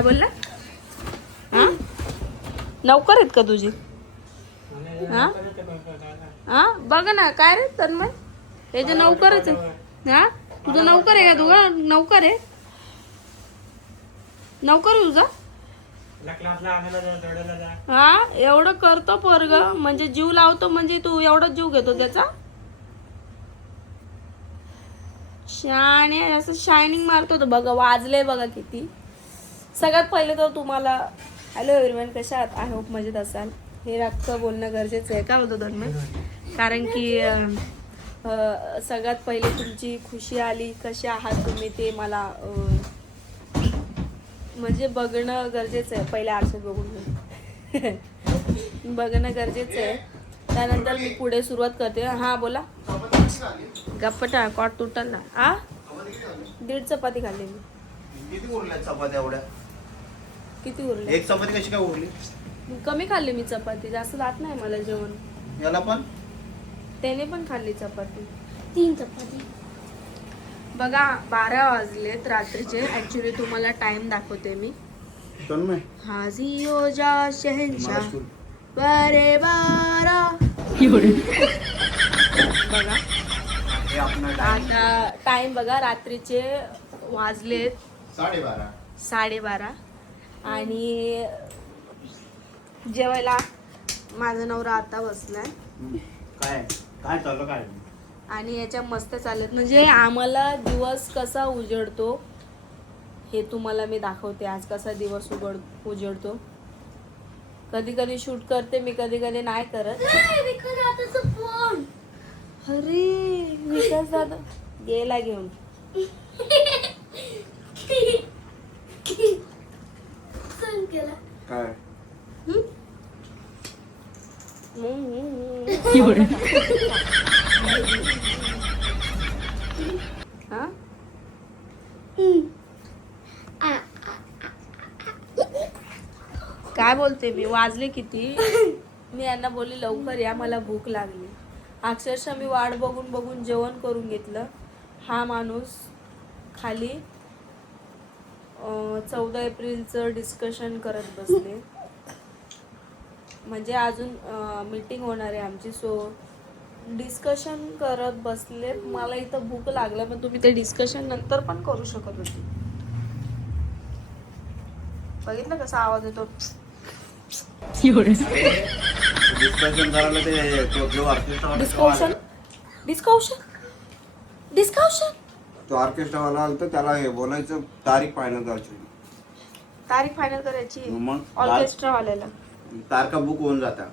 काय बोलला? हा नौकर आहेत का तुझी? हा हा बघ ना काय रे तन्मय त्याचे नौकरच आहे. हा तुझं नौकर आहे का? तुझा नौकर आहे? नौकर आहे तुझा? हा एवढं करतो पोरग म्हणजे जीव लावतो म्हणजे तू एवढा जीव घेतो त्याचा? शाणे असं शायनिंग मारतो तो बघा. वाजले बघा किती. सगळ्यात पहिले तर तुम्हाला हॅलो एव्हरीवन कशा आहात? आय होप मजेत असाल. हे रागचं बोलणं गरजेचं आहे का होतं दरम्यान कारण की सगळ्यात पहिले तुमची खुशी आली कशी आहात तुम्ही ते मला म्हणजे बघणं गरजेचं आहे. पहिले आरशात बघून बघणं गरजेचं आहे. त्यानंतर मी पुढे सुरुवात करते. हा बोला. गप्पटा कॉट तुटल ना. आ 1.5 चपाती खाल्ली मी. किती उरल्या चपात्या एवढ्या? किती उरले? एक चपाती कशी काय उरली? कमी खाल्ली मी चपाती. जास्त जात नाही मला जेवण. याला पण त्याने पण खाल्ली चपाती. 3 चपाती. बघा 12 वाजलेत रात्रीचे. ऍक्च्युली तुम्हाला टाइम दाखवते मी. तन्मय हाजी हो जा शहनशाह बरे बारा. बघा हे आपला आता टाइम बघा रात्रीचे वाजलेत 12:30 आणि जेवायला माझा नवरा आता बसलाय. काय काय चाललं काय? आणि याच्या मस्त चालत म्हणजे आम्हाला दिवस कसा उजडतो हे तुम्हाला मी दाखवते. आज कसा दिवस उजडतो. कधी कधी शूट करते मी कधी कधी नाही करत. अरे विकास दादा गेला घेऊन. काय हा काय बोलते मी? वाजले किती? मी यांना बोलली लवकर या मला भूक लागली. अक्षरशः मी वाट बघून बघून जेवण करून घेतलं. हा माणूस खाली 14 एप्रिलचं डिस्कशन करत बसले. म्हणजे अजून मीटिंग होणार आहे आमची. सो डिस्कशन करत बसले. मला इथं भूक लागलं पण तुम्ही ते डिस्कशन नंतर पण करू शकत होती. बघितलं कसा आवाज येतो? डिस्कशन करायला ते तो जो ऑर्केस्ट्रा डिस्कशन डिस्कशन डिस्कशन तो ऑर्केस्ट्रा वाला आला तर त्याला हे बोलायचं तारीख फायनल करायची. तारीख फायनल करायची मग ऑर्केस्ट्रा वाल्याला. तारखा बुक होऊन जाता.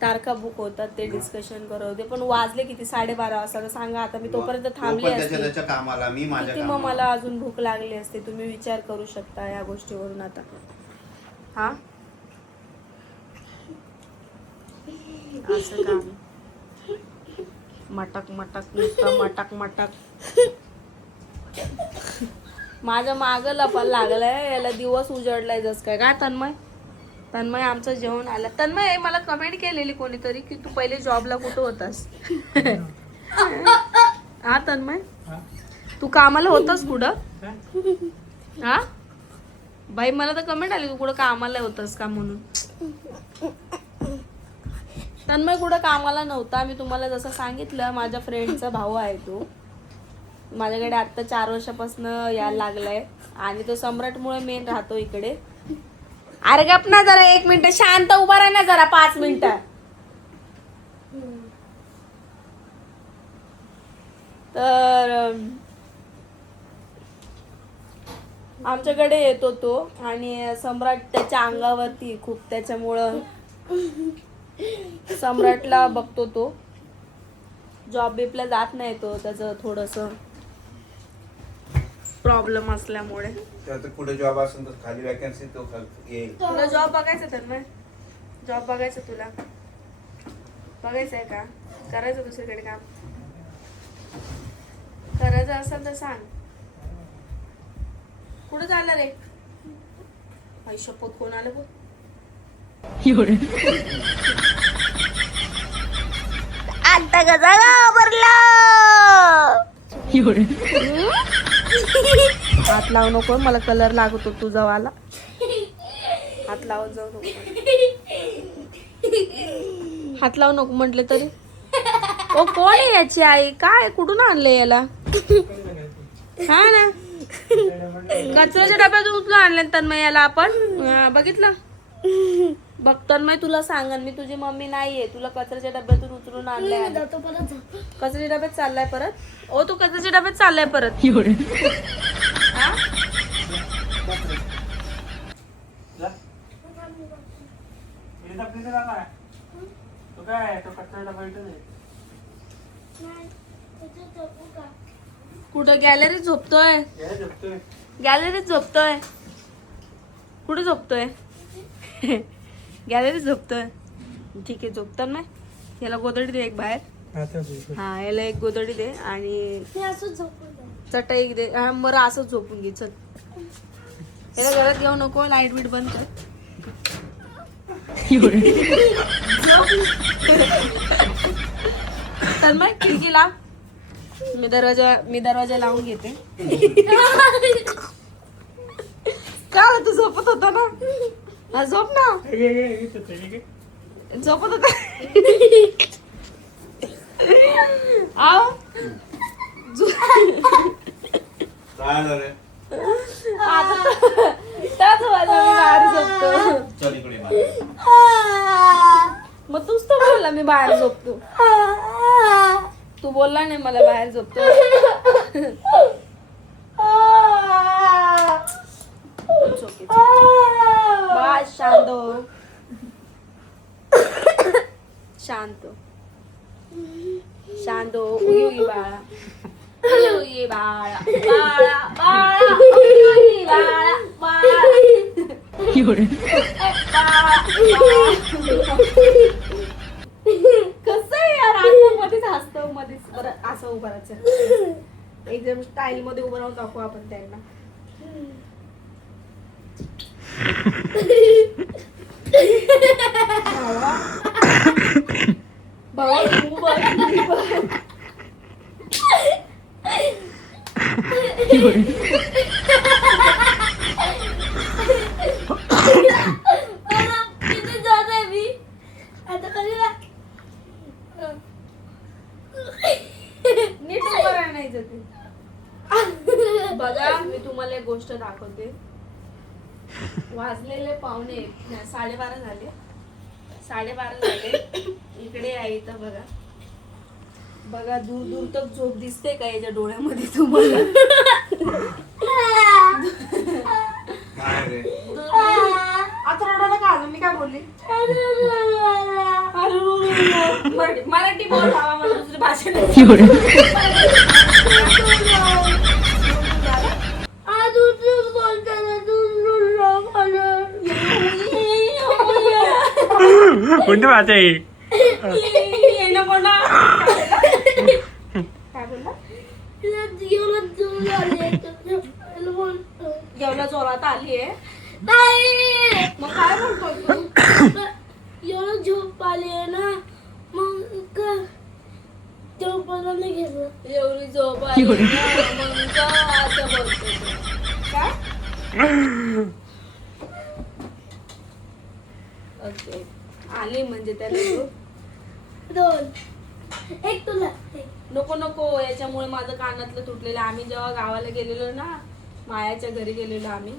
तारखा बुक होतात ते डिस्कशन करत होते. पण वाजले किती? 12:30 वाजता. तर सांगा आता मी तोपर्यंत थांबले असते त्याच्या कामाला मी माझ्या किती मग मला अजून भूक लागली असते. तुम्ही विचार करू शकता या गोष्टीवरून. आता हा असं काम मटक मटक नुसतं मटक मटक माझ्या मागं लपा लागलाय. याला दिवस उजडलाय जस काय. काय तन्मय? तन्मय आमचं जेवण आलं. तन्मय मला कमेंट केलेली कोणीतरी की तू पहिले जॉबला कुठं होतास? हा तन्मय तू कामाला होतास कुठं? हा बाई मला तर कमेंट आली तू कुठं कामाला होतास का म्हणून. तन्मय कुठं कामाला नव्हता. मी तुम्हाला जसं सांगितलं माझ्या फ्रेंडचा भाऊ आहे तो. माझ्याकडे आता 4 वर्षापासून यायला लागलाय आणि तो सम्राटमुळे मेन राहतो इकडे. अरे गप ना जरा 1 मिनिट शांत उभा राहा ना जरा 5 मिनिटं. तर आमच्याकडे येतो तो आणि सम्राट त्याच्या अंगावरती खूप त्याच्यामुळं सम्राटला बघतो तो. जॉब बिपला जात नाही तो. त्याचं थोडंसं प्रॉब्लेम असल्यामुळे. त्याचं पुढे जॉब असेल तर खाली वॅकन्सी तो येईल. तुला जॉब बघायचा तर मग जॉब बघायचं तुला बघायचं आहे का? करायचं दुसरीकडे काम करायचं असेल तर सांग. कुठं चालला रे? आई शपथ कोण आलं बघ. आता कसा घाबरला? हात लावू नको, मला कलर लागतो तुझा वाला. हात लावत जाऊ नको. हात लावू नको म्हटले तरी. ओ कोण आहे याची आई? काय कुठून आणले याला? हा ना, कचऱ्याच्या डब्यातून उचलून आणले तन्मय याला आपण. बघितलं बघ तन्मय, तुला सांगन मी, तुझी मम्मी नाहीये, तुला कचऱ्याच्या डब्यातून उचलून आणलंय. कचऱ्याच्या डब्यात चाललाय परत. ओ तू कचऱ्याच्या डब्यात चाललाय परत. हा? कुठं गॅलरीत झोपतोय? गॅलरीत झोपतोय. कुठे झोपतोय? गॅलरीत झोपतोय. ठीक आहे, झोपतात ना. याला गोदडी दे एक बाहेर. हा, याला एक गोदडी दे आणि चटई दे. हा बरं, असंच झोपून घे. चल, याला घरात घेऊ नको. लाईट बीट बंद कर. तर मग खिडकी लाव. मी दरवाजा लावून घेते. काय तू झोपत होता ना? हा, झोप ना. झोपत होता. आव काय झालं रे? त्याच वाजता मी बाहेर झोपतो. चल इकडे बाहेर. मग तूच तर बोलला मी बाहेर झोपतो. तू बोलला नाही मला बाहेर झोपतो. बस शांत हो. शांत शांत हो. उगी उगी बाळा. उगी उगी बाळा. बाळा बाळा. उगी बाळा बाळा. कसं आहे यार, आता मध्येच हसतो मध्येच. बरं असं उभं राहायचं, एकदम स्टाईल मध्ये उभं राहून दाखवू आपण त्यांना. भावा तू बघ, मी बघ. किती जात आहे मी आता. कधी नीट उभं राहायचं ते. बघा, मी तुम्हाला एक गोष्ट दाखवते. वाजलेले 12:30 झाले. 12:30 झाले. इकडे आहे इथं बघा. बघा, दूर दूर तक झोप दिसते का याच्या डोळ्यामध्ये तुम्हाला? काय रे? आता रडायला का आलं? मी काय बोलली? मराठी बोल बाबा, मला दुसरी भाषा नाही. कोणती भाषा आहे? जेवला जोरात आली आहे. मग काय म्हणतो तू? एवढं झोप आली आहे ना, मग झोपायला नाही घेतलं. एवढी झोप आली ना, मग का असं बोलतो तू? काय? ओके, आली म्हणजे त्याला झोप. 2 एक तुला. नको नको, याच्यामुळे माझं कानातलं तुटलेलं. आम्ही जेव्हा गावाला गेलेलो ना, मायाच्या घरी गेलेलो आम्ही,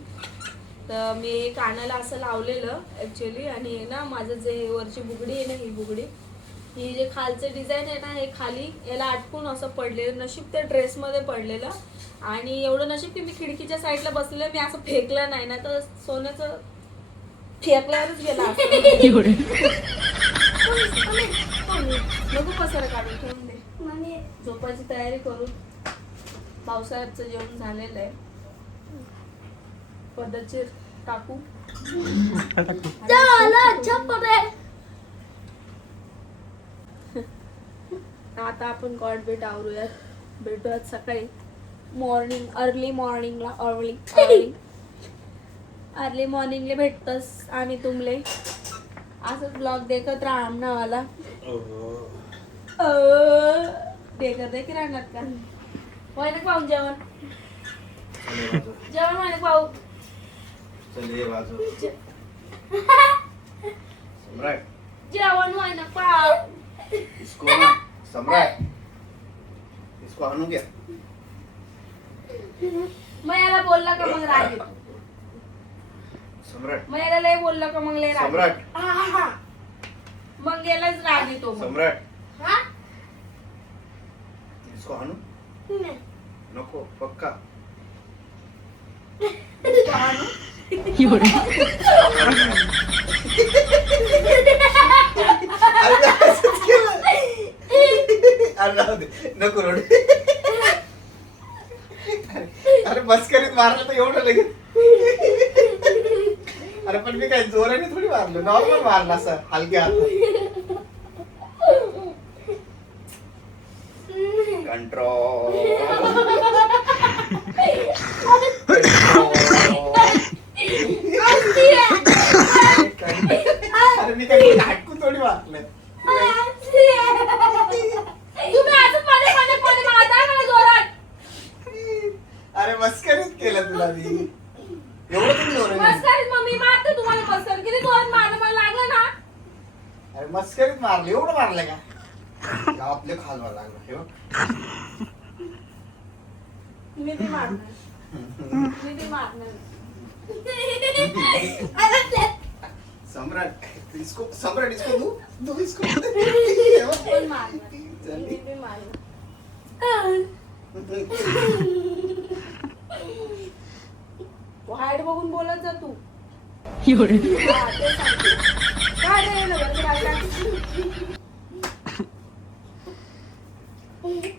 तर मी कानाला असं लावलेलं ऍक्च्युली. आणि ना माझं जे वरची बुगडी आहे ना, ही बुगडी, ही जे खालचं डिझाईन आहे ना, हे खाली याला अटकून असं पडलेलं. नशीब त्या ड्रेसमध्ये पडलेलं. आणि एवढं नशीब की मी खिडकीच्या साईडला बसलेलं, मी असं फेकलं नाही ना, तर सोन्याचं फेकल्यावरच गेला. नको पसारा काढून ठेवून दे. झोपायची तयारी करू. पावसाळ्याचं जेवण झालेलं आहे. पद्धतशीर टाकू. आता आपण कॉट बेट आवरूयात. भेटूयात सकाळी अर्ली मॉर्निंगला भेटतस आणि तुमले असंच ब्लॉग देखत राहा आमनावाला. देखत राहणार का? होय ना पाहून जेवण. जेवण म्हणे पाहू. चल ये बाजू सम्राट जेवण म्हणे पाहू. इसको ना सम्राट इसको आणू घ्या. मग याला बोलला का मग राग येतो. सम्राट मग याला लय बोलला का मग लय राग सम्राट. येतो. मग यालाच राग येतो मग. सम्राट हा? इसको आणू नाही. नको पक्का. पाहू. अरे असंच केलं. अरे राहू दे. नको रोड. अरे मस्करीत मारलं तर एवढं लगेच. अरे पण मी काय जोराने थोडी मारलो, नॉर्मल मारला असं हलक्या हातात. कंट्रोल. अरे मी काय हटकून थोडी मारलं. तुम्ही असं मध्ये मध्ये मध्ये मारताय मला जोरात. अरे मस्करीत केलं तुला मी. एवढं तुम्ही जोराने. मस्करीत मग मी मारते तुम्हाला मस्कर. किती जोरात मारलं मला लागलं ना. अरे मस्करीत मारलं, एवढं मारलं का? आपले खाल मार लागलं हे बघ. मी ते मारणार. मी ते मारणार. सम्राट इसको सम्राट इसको दू इसको. पण मारणार. मी ते मारणार. हाईट बघून बोलत जा तू. हा, ते सांगते. काय रे नवरची बायका? तुम्ही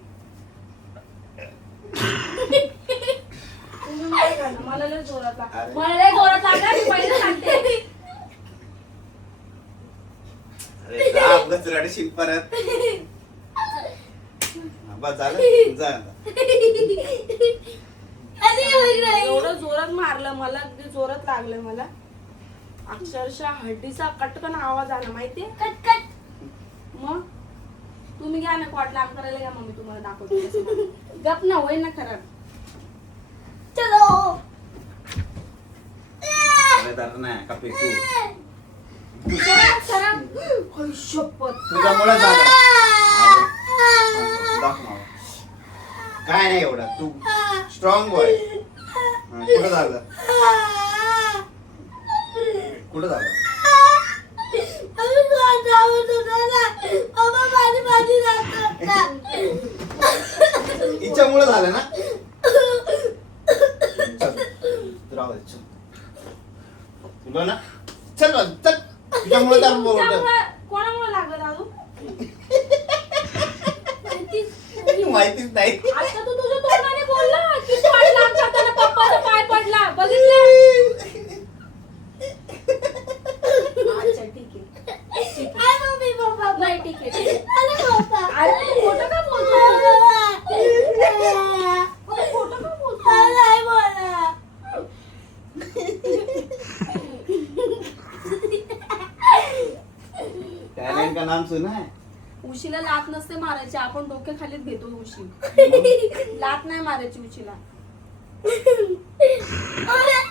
काय करणार? मला लय जोरात लागला. अरे. मला लय जोरात लागला. मी पहिलं सांगते. अरे जा आपलंच रडशील परत. हा, बस झालं जा आता. एवढं जोरात मारलं मला. अगदी जोरात लागलं मला. अक्षरशः हड्डीचा कटकन आवाज आला माहितीये. कटकट. मग तुम्ही घ्या ना कॉट लांब करायला घ्या. मग मी तुम्हाला दाखवते कसं मारलं. गप ना होईल ना खराब. चलो. अरे धर नाही का पेकू. खराब. होय शपथ. तुझ्यामुळे झालं. दाखव मला. काय नाही एवढं तू स्ट्रॉंग बॉय. कुठं झालं कुठं झालं. हिच्यामुळे झालं ना. चल, राहू दे, चल. तुला ना चल बस, चल तुझ्यामुळे तर बोलतोय. त्यामुळे कोणामुळे लागलं दादू? माहितीच नाही. आता तू तुझ्या तोंडाने बोलला की पाय लांब करताना पप्पाचा पाय पडला. बघितलं? अच्छा ठीक आहे. ठीक आहे. नाही ठीक आहे, ठीक आहे. अरे तू खोटं का बोलतो? खोटं का बोलतो? टॅलेंट का नाम सुना है. उशीला लात नसते मारायची. आपण डोके खालीच घेतो उशी. लात नाही मारायची उशीला.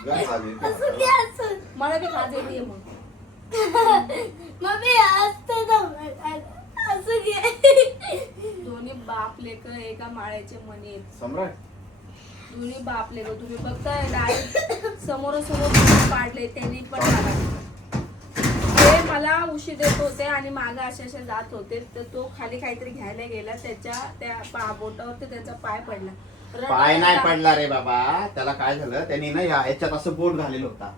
जा चालेल. मला ते खाज येते मग. दोन्ही बाप लेकर एका माळ्याचे मणी आहेत. सम्राट दोन्ही बाप लेकर. तुम्ही बघताय डायरेक्ट समोरासमोर पाडले. त्यांनी पण मला ते मला उशी देत होते आणि मागे अशा जात होते. तर तो खाली काहीतरी घ्यायला गेला. त्याच्या त्या बोटावरती त्याचा पाय पडला. पाय नाही पडला रे बाबा. त्याला काय झालं त्याने ना याच्यात असं बोट घालेलं होता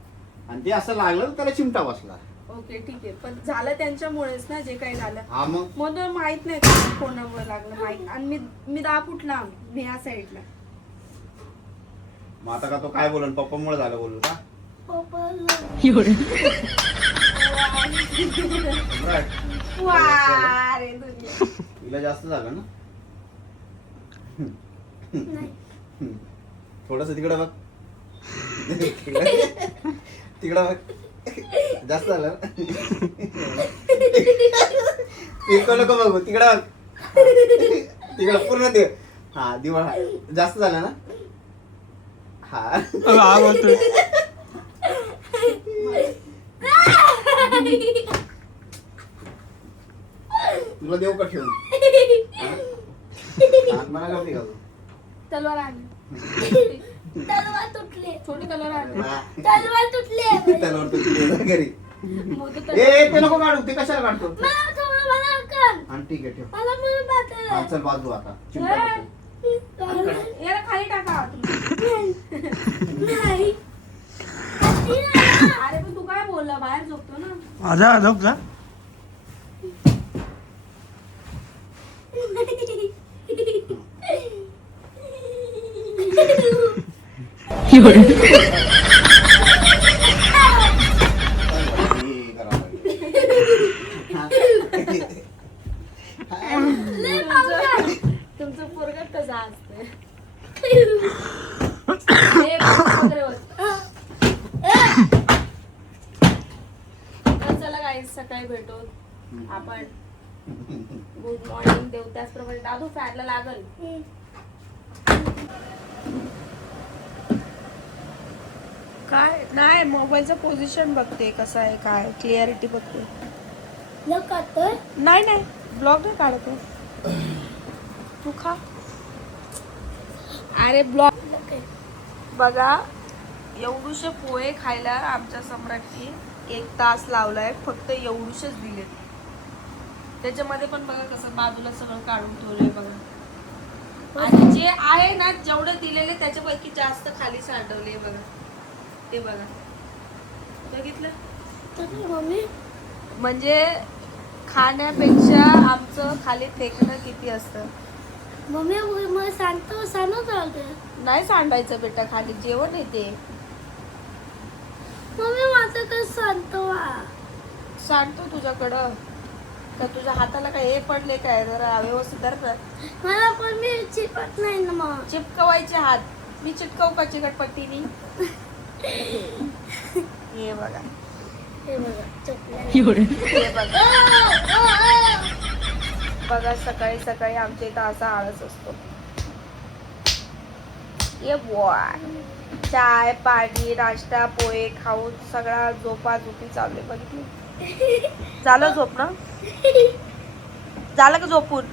आणि ते असं लागलं तर त्याला चिमटा बसला. ओके ठीक आहे. पण झालं त्यांच्यामुळेच ना जे काही झालं. हा मग मग तो माहित नाही कोणावर लागलं माहित. आणि मी दहा फुटला मी ह्या साईडला. मग आता का तो काय बोलून पप्पामुळे झालं बोलू का. सम्राट वा रे दुनिया. तिला जास्त झालं ना. थोडस तिकडं बघ. तिकडं बघ. जास्त झालं ना. इतकं नको बघू. तिकडं बघ. तिकडं पूर्ण ते हा दिवाळ जास्त झालं ना. हा हा बोलतोय तुला देऊ का ठेवून मला करते का तू तलवार आण तलवार तुटली छोटी तलवार आण तलवार तुटली त्यावर तू तुझ्या घरी मोठी ए तलवार ते नको काढू ते कशाला काढतो मला कर आणि ठीक आहे ठेव मला म्हणून हा, बातल चल बाजू आता चिमटा नको. याला खाली टाका नाही अरे पण तू काय बोलला बाहेर झोपतो ना माझा झोपला हे करावं लागेल. तुमचं पोरगं कसं असतं हे वगैरे होतं. तर चला काही सकाळी भेटू आपण गुड मॉर्निंग देऊ त्याचप्रमाणे दादू फॅनला लागल काय नाही मोबाईलचं पोझिशन बघते कसं आहे काय क्लिअरिटी बघते काढतोय नाही नाही ब्लॉग नाही काढत आहे. तू खा अरे ब्लॉग बघा एवढूशे पोहे खायला आमच्या सम्राटची 1 तास लावलाय फक्त एवढूशेच दिले त्याच्यामध्ये पण बघा कसं बाजूला सगळं काढून ठेवलंय बघा आणि जे आहे ना जेवढे दिलेले त्याच्यापैकी जास्त खाली साठवले बघा ते बघा बघितलं मम्मी म्हणजे खाण्यापेक्षा आमचं खाली फेकणं किती असतं मम्मी मग सांगतो चालते नाही सांडायचं बेटा खाली जेवण येते मम्मी माझं कसं सांगतो सांगतो तुझ्याकडं का तुझ्या हाताला काय हे पडले काय जरा व्यवस्थित धर ना. मला पण मी चिपत नाही ना मग चिपकवायचे हात मी चिटकवू का चिकटपट्टीनी हे बघा हे बघा चपल्या हे बघा बघा सकाळी सकाळी आमच्या इथं असा आळस असतो ये बॉय चाय पाणी नाश्ता पोहे खाऊन सगळा झोपा झोपी चालू आहे बघितली झालं झोप ना झालं का झोपून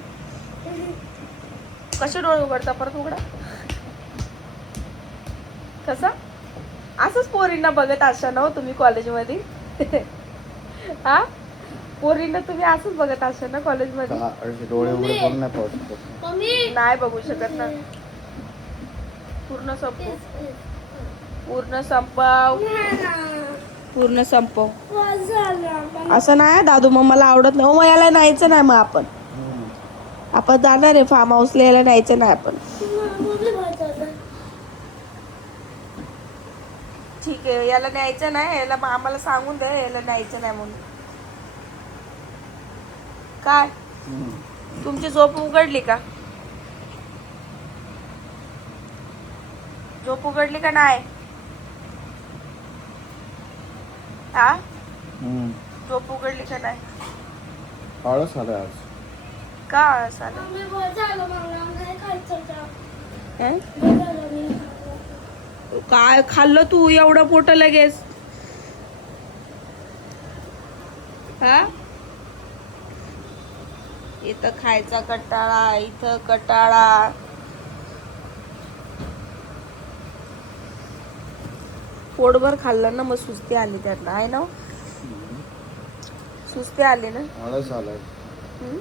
कसे डोळे उघडता परत उघडा कसं असंच पोरींना बघत असा ना हो तुम्ही कॉलेजमध्ये हा पोरींना तुम्ही असंच बघत असा ना कॉलेजमध्ये डोळे उघडे करून नाही पाहू शकत मम्मी नाही बघू शकत ना पूर्ण संपव पूर्ण संपव पूर्ण संपव असं नाही दादू मग मला आवडत नाही मग याला न्यायचं नाही मग आपण जाणार आहे फार्म हाऊसला याला न्यायचं नाही आपण ठीक आहे याला न्यायचं नाही याला आम्हाला सांगून द्या याला न्यायचं नाही म्हणून काय तुमची झोप उघडली का झोप उघडली का नाही हा झोप उघडली का नाही आळस आलाय आज का आळस आला मम्मी बरं झालं मला नाही खायचं हं? बरं झालं मी काय खाल्लं तू एवढं पोट लगेच हा इथं खायचा कटाळा इथं कटाळा पोटभर खाल्लं ना मग सुस्ती आली त्यांना आहे ना सुस्ती आली ना आळस आलाय हं?